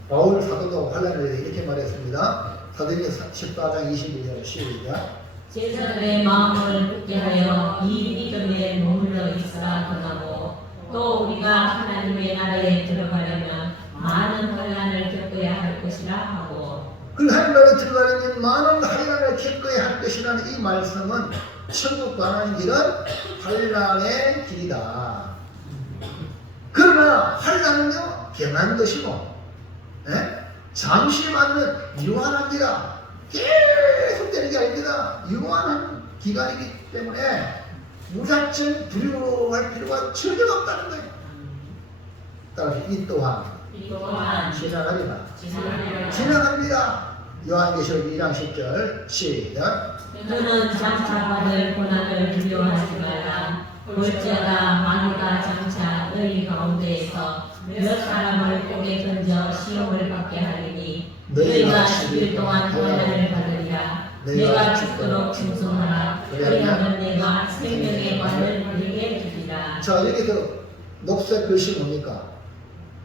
바울 사도도 환난을 이렇게 말했습니다. 사도행전 14장 21절 시작. 제자들의 마음을 굳게 하여 이 믿음에 머물러 있으라 권하고, 또 우리가 하나님의 나라에 들어가려면 많은 환난을 겪어야 할 것이라 하고. 그 하나님에 들어가려면 많은 환난을 겪어야 할 것이라는 이 말씀은 천국 가는 길은 환난의 길이다. 그러나 환난은요 변한 것이고, 잠시 받는 유한합니다. 계속 되는 게 아닙니다. 유한한 기간이기 때문에 무작정 두려워할 필요가 전혀 없다는 거예요. 따라서 이 또한 지나가리라. 지나갑니다. 요한계시록 2장 10절 시작. 너는 장차 받을 고난을 두려워하지 말라. 볼지어다 마귀가 장차 너희 가운데에서 몇 사람을 목에 던져 시험을 받게 하리니 너희가 10일 동안 고난을 받으리라. 내가 죽도록 충성하라. 그리하면 내가 생명의 관을 너희에게 주리라. 자, 여기서 녹색 글씨 뭡니까?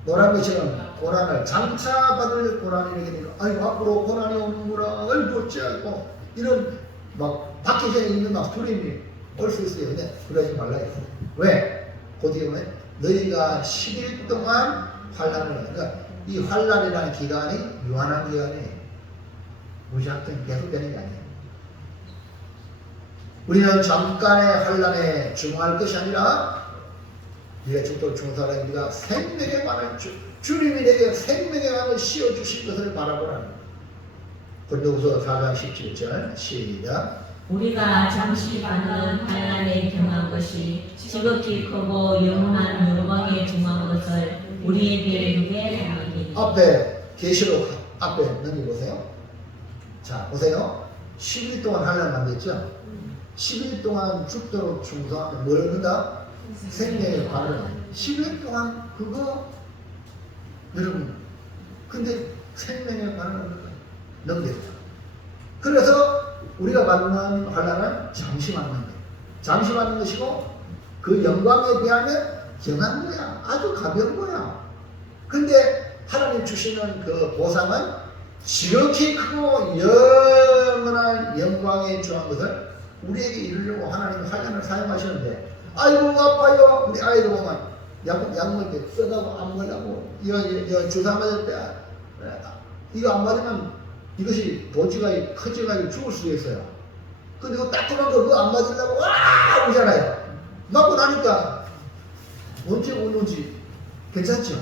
노란 글씨는 고난을 장차 받을 고난이 이렇게 되니까 아이고 앞으로 고난이 오는구나. 아이고 어찌하고 이런 막 받기 전에 있는 막 두려움이 올 수 있어요. 근데 그러지 말라 했어요. 왜? 곧이에 보면 너희가 10일 동안 환난을, 그러니까 이 환난이라는 기간이 유한한 기간이에요. 무작정 계속되는 게 아니에요. 우리는 잠깐의 환난에 중요할 것이 아니라 네가 죽도록 충성하라. 네가 생명의 관을 주님이 내게 생명의 관을 씌워주신 것을 바라보라는 거예요. 고린도후서 4장 17절 시작. 우리가 잠시 받는 환난에 경한 것이 지극히 크고 영원한 영광에 중한 것을 우리에게 누게 하니. 앞에 계시록 앞에 넘겨보세요. 자 보세요. 10일 동안 환난 만들었죠. 10일 동안 죽도록 충성하면 뭘 얻는다? 생명의 관을. 10일 동안 그거 여러분 근데 생명의 관을 넘겼다. 그래서 우리가 받는 환난은 잠시 받는 거예요. 잠시 받는 것이고 그 영광에 비하면 경한 거야. 아주 가벼운 거야. 근데 하나님 주시는 그 보상은 지극히 크고 영원한 영광에 중한 것을 우리에게 이루려고 하나님 환난을 사용하시는데 아이고 아파요. 우리 아이들 보면 약 먹을 때 쓰다고 안 먹으려고 이거 주사 맞을 때 이거 안 맞으면 이것이 도지가 커져가지고 죽을 수도 있어요. 근데 이거 따끔한 거 그거 안 맞으려고 와 오잖아요. 맞고 나니까 언제 오는지 괜찮죠?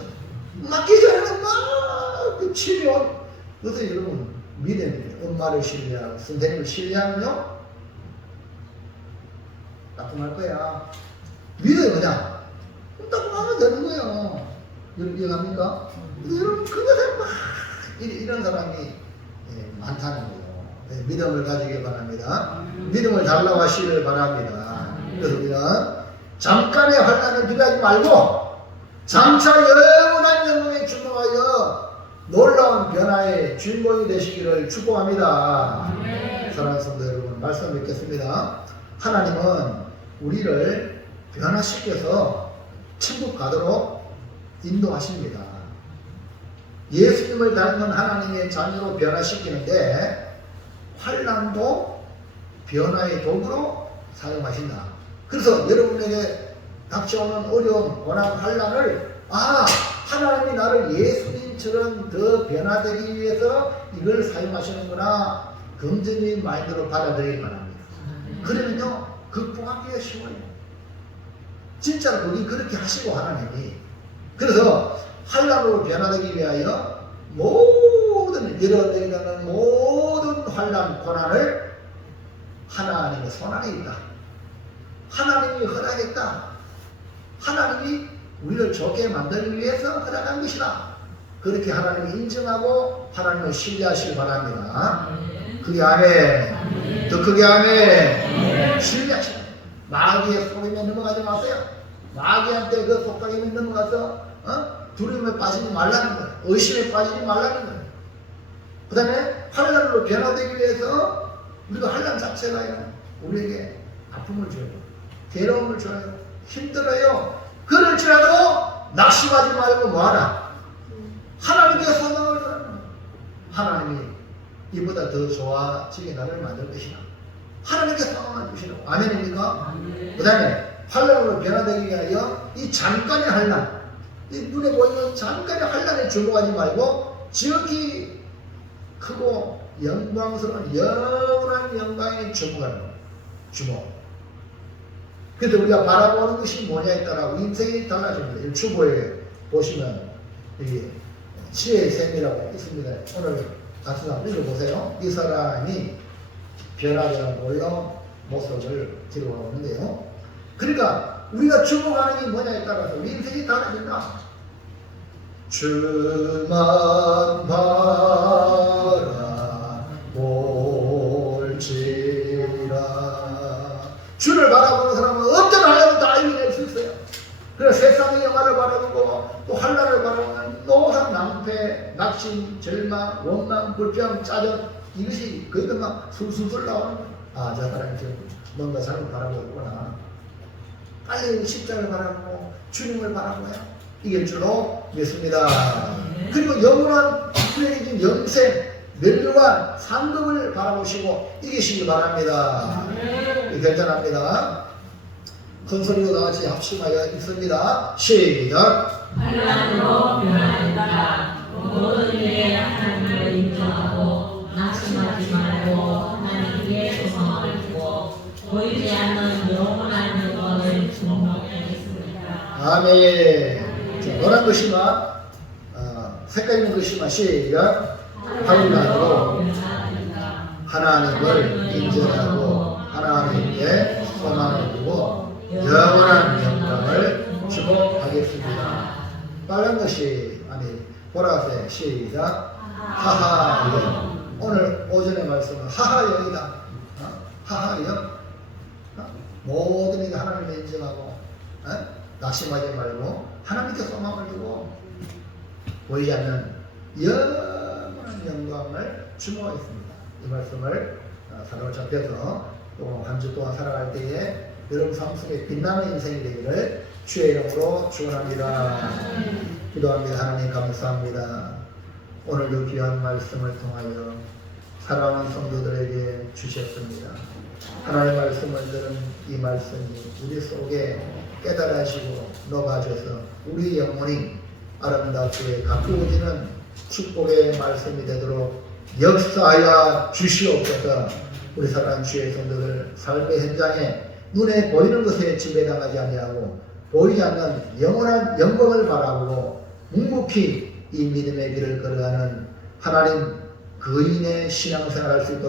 맞기 전에는 막그 치료. 그래서 여러분 믿음이 엄마를 신뢰하고 선생님을 신뢰하면요 따끔할 거야. 믿음이 뭐냐? 따끔하면 되는 거예요. 이해갑니까? 여러분 그것을 막 이런 사람이 많다는 거예요. 믿음을 가지길 바랍니다. 믿음을 달라고 하시길 바랍니다. 그래서 우리는 잠깐의 환난을 두려워하지 말고 장차 영원한 영광에 주목하여 놀라운 변화의 주인공이 되시기를 축복합니다. 사랑하는 성도 여러분, 말씀 뵙겠습니다. 하나님은 우리를 변화시켜서 천국 가도록 인도하십니다. 예수님을 닮은 하나님의 자녀로 변화시키는데 환난도 변화의 도구로 사용하신다. 그래서 여러분에게 닥쳐오는 어려움, 고난, 환난을 하나님이 나를 예수님처럼 더 변화되기 위해서 이걸 사용하시는구나, 긍정적인 마인드로 받아들이기 바랍니다. 그러면요 극복하기가 쉬워요. 진짜로 거기 그렇게 하시고 하나님이. 그래서 환난으로 변화되기 위하여 모든 일어나는 모든 환난, 고난을 하나님의 손안에 있다. 하나님이 허락했다. 하나님이 우리를 좋게 만들기 위해서 허락한 것이다. 그렇게 하나님이 인정하고 하나님을 신뢰하시기 바랍니다. 그게 아멘. 더 크게 아멘. 신뢰하시라. 마귀의 속임에 넘어가지 마세요. 마귀한테 그 속삭임에 넘어가서 두려움에 빠지지 말라는 거예요. 의심에 빠지지 말라는 거예요. 그 다음에 환난으로 변화되기 위해서 우리가 환난 자체가요 우리에게 아픔을 줘요. 괴로움을 줘요. 힘들어요. 그럴지라도 낙심하지 말고 뭐하라? 하나님께 소망을 하라. 하나님이 이보다 더 좋아지게 나를 만들 것이다. 하나님께 소망을 주시라고. 아멘입니까? 그 다음에 환난으로 변화되기 위하여 이 잠깐의 환난, 이 눈에 보이는 잠깐의 환난에 주목하지 말고 지극히 크고 영광스러운 영원한 영광에 주목하는 주목. 그래서 우리가 바라보는 것이 뭐냐에 따라 인생이 달라집니다. 유튜브에 보시면 여기 지혜의 셈이라고 있습니다. 오늘 같은 한번 읽어보세요. 이 사람이 변화되는 걸로 모습을 기록하고 있는데요. 그러니까 우리가 주목하는 게 뭐냐에 따라서 우리 인생이 달라진다. 주만 바라볼지라. 주를 바라보는 사람은 어떤 환란도 다 이겨낼 수 있어요. 그래서 세상의 영화를 바라보고 또 환란을 바라보면 노상, 낭패, 낙심, 절망, 원망, 불평, 짜증, 이것이 거기서 막 술술 나오는 거예요. 저 사람이 지금 뭔가 사람을 바라보고 있구나. 빨리 십자가를 바라보고 주님을 바라보아야 이길 줄로 믿습니다. 그리고 영원한 우리에게 영생, 멸류관, 상급을 바라보시고 이기시기 바랍니다. 결단합니다. 큰 소리로 나같이 합심하여 있습니다. 시작. 환난으로 변화된다. 모든 일에 하나님을 인정하고 낙심하지 말고 하나님께 소망을 두고 보이지 않는 영원한 영광을 주목하겠습니다. 아멘. 노란 글씨만 색깔 있는 글씨만 시작. 환난으로 하나님을 인정하고 하나님께 소망을 두고 영원한 영광을 주목하겠습니다. 빨간 것이 보라색 시작. 하하영. 오늘 오전의 말씀은 하하영이다. 하하영. 모든 일 하나님을 인정하고 낙심하지 말고 하나님께 소망을 두고 보이지 않는 영원한 영광을 주목하겠습니다. 이 말씀을 사로잡혀서 또 한 주 동안 살아갈 때에 여러분 삶 속에 빛나는 인생이 되기를 주의 이름으로 축원합니다. 기도합니다. 하나님 감사합니다. 오늘도 귀한 말씀을 통하여 사랑하는 성도들에게 주셨습니다. 하나님의 말씀을 들은 이 말씀이 우리 속에 깨달아지고 녹아져서 우리 영혼이 아름답게 가꾸어지는 축복의 말씀이 되도록 역사하여 주시옵소서. 우리 사랑하는 주의 성도들 삶의 현장에 눈에 보이는 것에 지배당하지 아니하고 보이지 않는 영원한 영광을 바라보고 묵묵히 이 믿음의 길을 걸어가는 하나님 그인의 신앙생활 할 수 있도록